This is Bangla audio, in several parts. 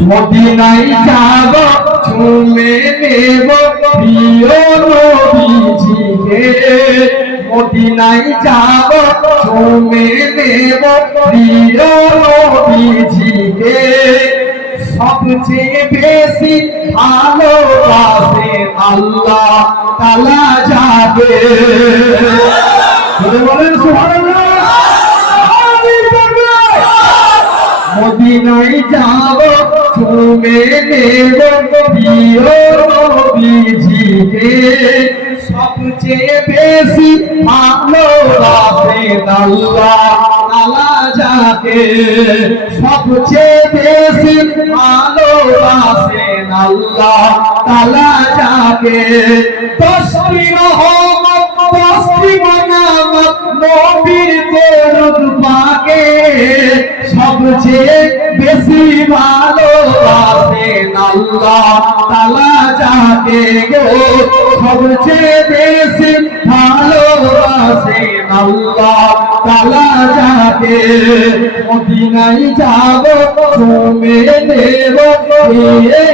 মদিনায় যাব, চুমে নেব প্রিয় নবীজিকে। মদিনায় যাব, চুমে নেব প্রিয় নবীজিকে। সবচেয়ে বেশি ভালোবাসে আল্লাহ, তালা যাবে। বলে বলেন, সুবহানাল্লাহ। মদিনায় যাব নবীজিকে সবচেয়ে বেশি ভালোবাসেন আল্লাহ তাআলা যাকে। সবচেয়ে বেশি ভালোবাসেন আল্লাহ তাআলা যাকে। দশটি সবচেয়ে বেশি ভালোবাসেন তালা যাকে গো সবচেয়ে বেশি ভালোবাসেন আল্লাহ। তালা যাকে মদিনায় যাব চুমে নেব এ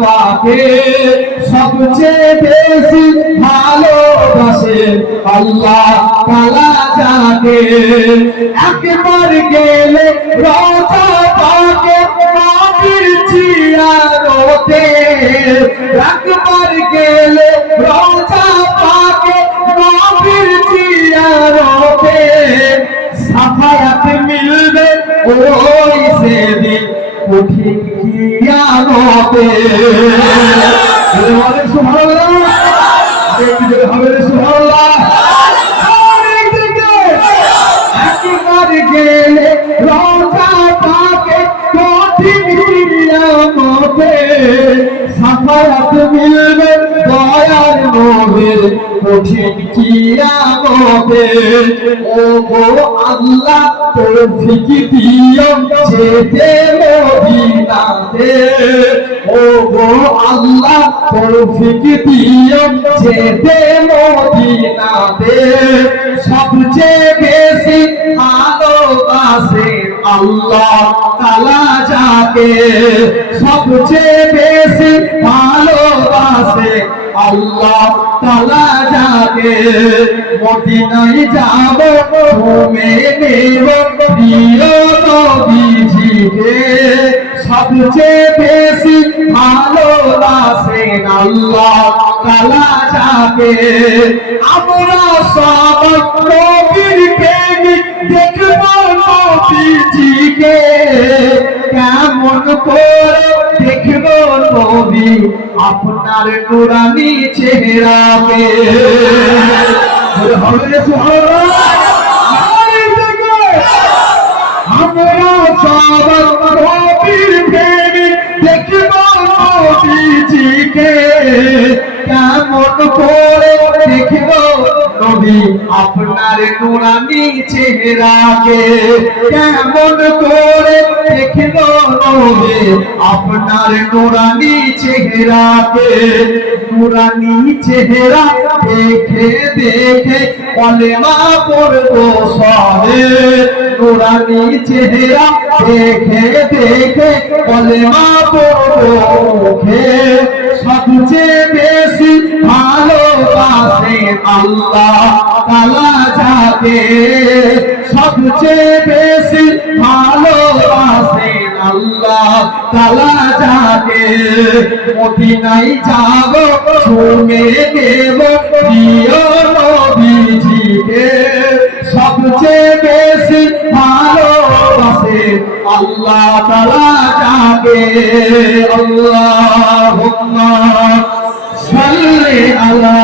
পাকে। সবচেয়ে বেশি আল্লাহ। তালা যাকে একবার গেলে রওজা পাকে মাটির চিয়ারতে একবার গেলে রওজা পাকে মাটির চিয়ারতে সাফায়াত মিলবে ওই সেদিন কঠিন কিয়ামতে বলে সুবহানাল্লাহ। হবে সুবহানাল্লাহ। গেলে রওজা পাকে কঠিন কিয়ামতে সাফায়াত মিলবে দয়ার নবীর কঠিন কিয়ামতে। ও গো আল্লাহ, তৌফিক দিও যেতে মদিনাতে। ও গো আল্লাহ, তৌফিক দিও যেতে মদিনাতে। সবচেয়ে বেশি ভালোবাসে আল্লাহ তালা যাকে সবচেয়ে বেশি ভালোবাসে। আল্লাহ তালা যাকে মদিনায় যাব, ঘুমে নেব। সবচেয়ে বেশি ভালোবাসেন আল্লাহ তালা যাকে। আমরা সব নবীর দেখব। আপনার নুরানি চেহারাকে। বলে হবে আমরা সব নবীর প্রেমিক দেখব নবীজিকে কেমন করে আপনার নুরানি চেহারাকে কেমন করে দেখব নবী আপনার নুরানি চেহারাকে, নুরানি চেহারা দেখে দেখে কলেমা পড়ব সবে। নুরানি চেহারা দেখে দেখে কলেমা পড়ব সবচেয়ে বেশি ভালোবাসে আল্লাহ। যাকে সবচেয়ে বেশি ভালোবাসে আল্লাহ তালা যাকে। মদিনায় যাব চুমে দেব প্রিয় সবচেয়ে বেশি ভালোবাসে আল্লাহ তালা যাকে। আল্লাহ সাল্লি আলা